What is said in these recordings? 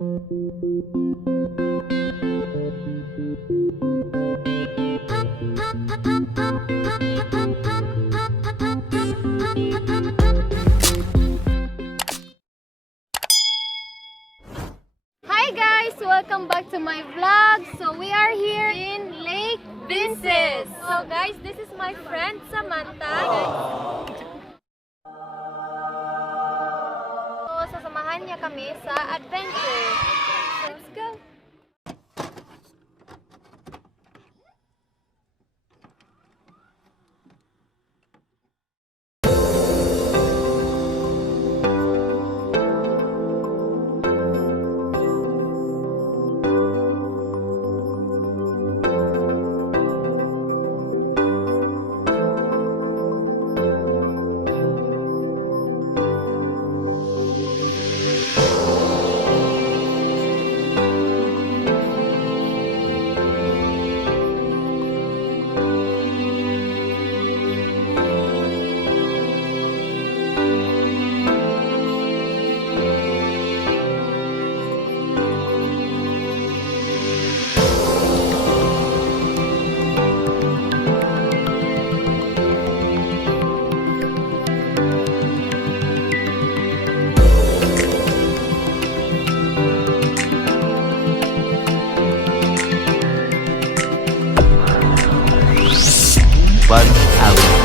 Hi guys! Welcome back to my vlog. So we are here in Lake BENSIS. So guys, this is my friend Samantha. So sasamahan niya kami sa adventure. So let's go! One hour later.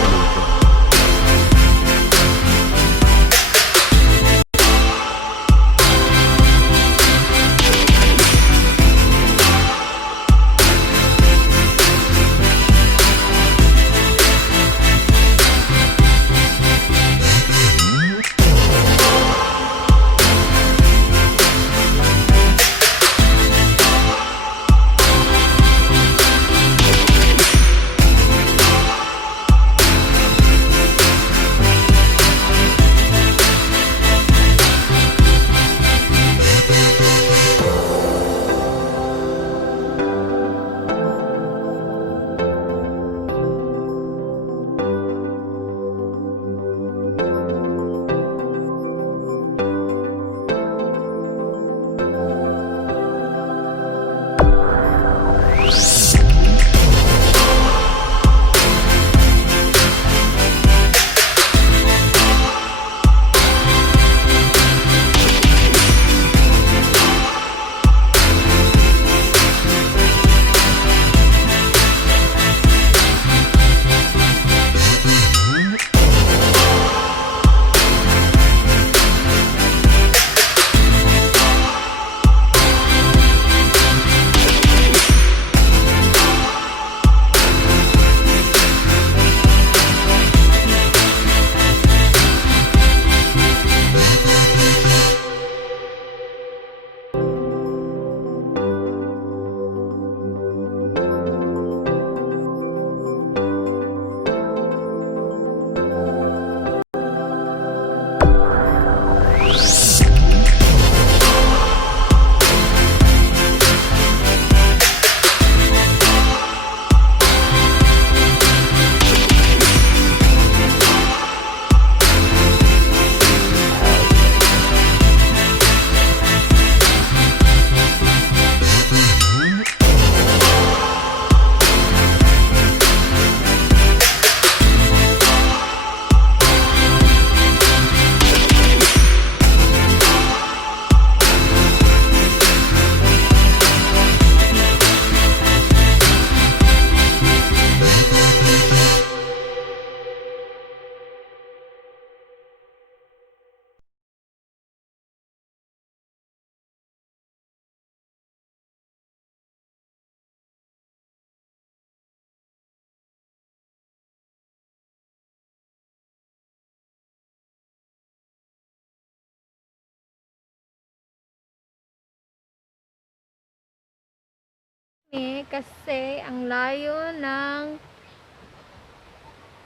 Kasi ang layo ng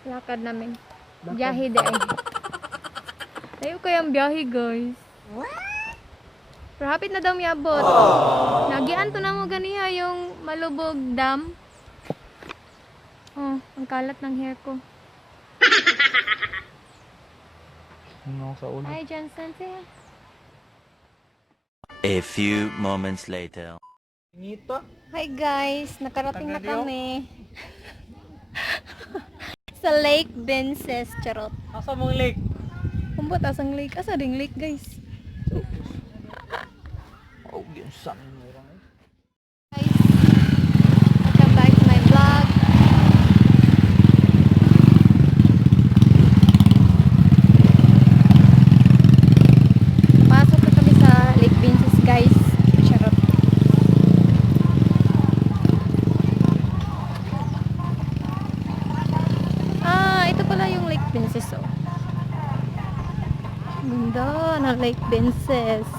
lakad namin. Biyahe dahil. Layo kayang biyahe guys. Pero hapit na daw miyabot. Nagian to na mo ganiha yung Malubog Dam. Oh, ang kalat ng hair ko. Sa ulo. Hi Johnsaint. A few moments later. Ngito? Hi guys, nakarating na Taga-diyo? kami. Sa Lake BENSIS, charot. Asa mong lake? Kumbot asang lake, asa ding lake guys. Oh, Johnsaint mo lang. Guys, welcome back to my vlog. Pasok na kami sa Lake BENSIS guys. Charot. Ito pala yung Lake BENSIS oh. Ganda ng Lake BENSIS.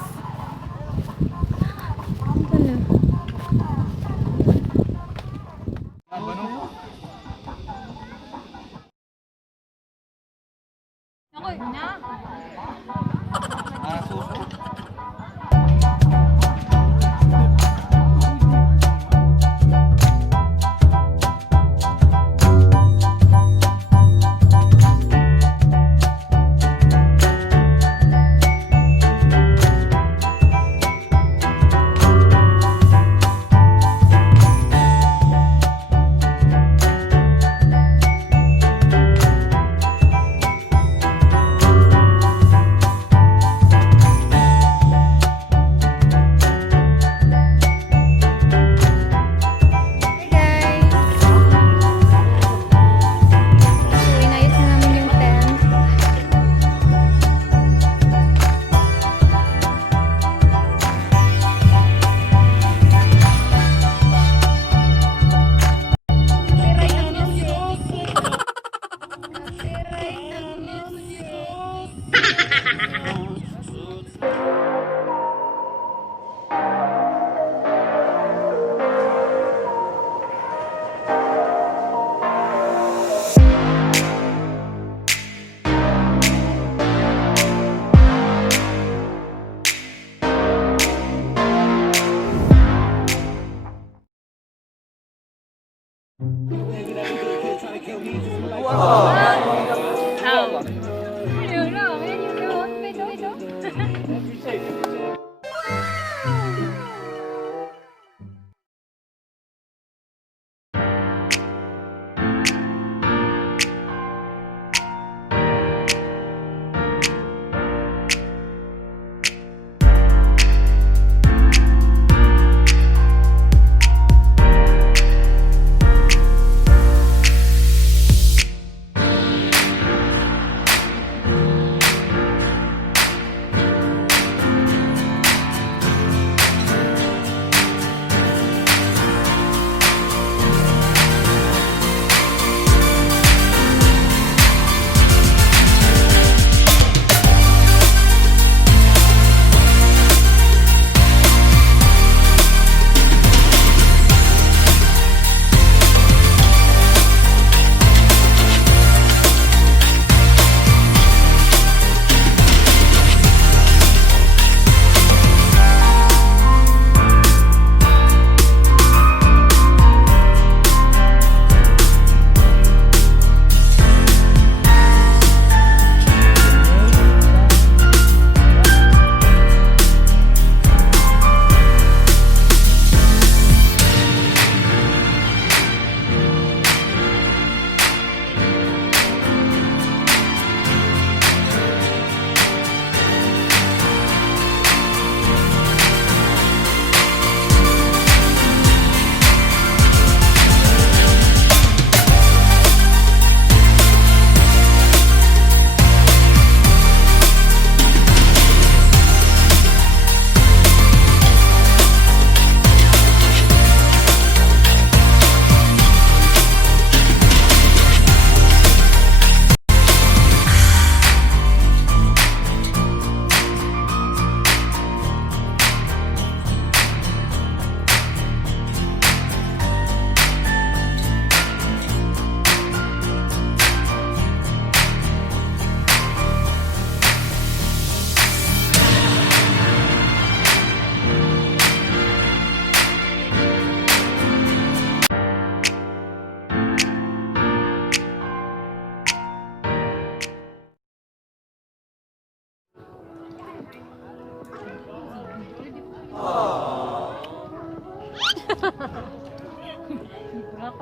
Ganda na. Suso.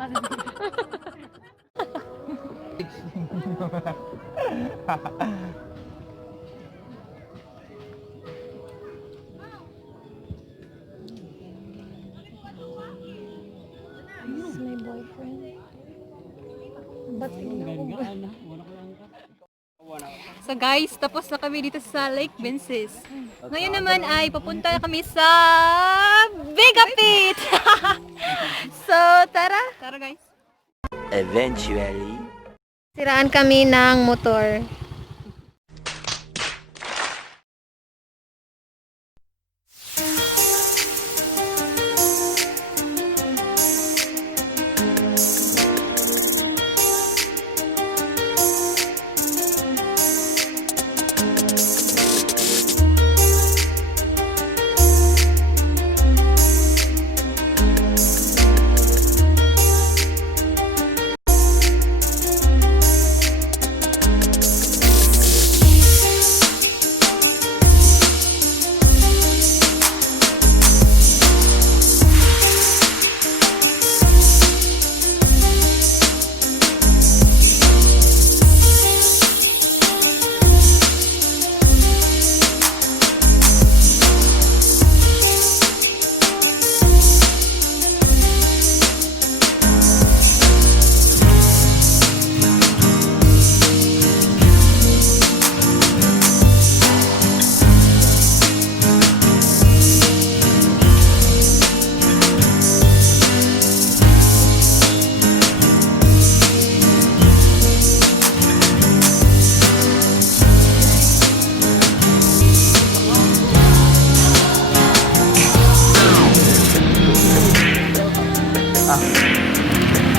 This is my boyfriend. Ba't So guys, tapos na kami dito sa Lake BENSIS. Ngayon naman ay papunta na kami sa Bigapit! So, tara! Tara guys! Eventually. Siraan kami ng motor.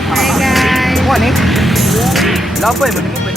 Hi guys! Ano eh? Labay, maningin ba?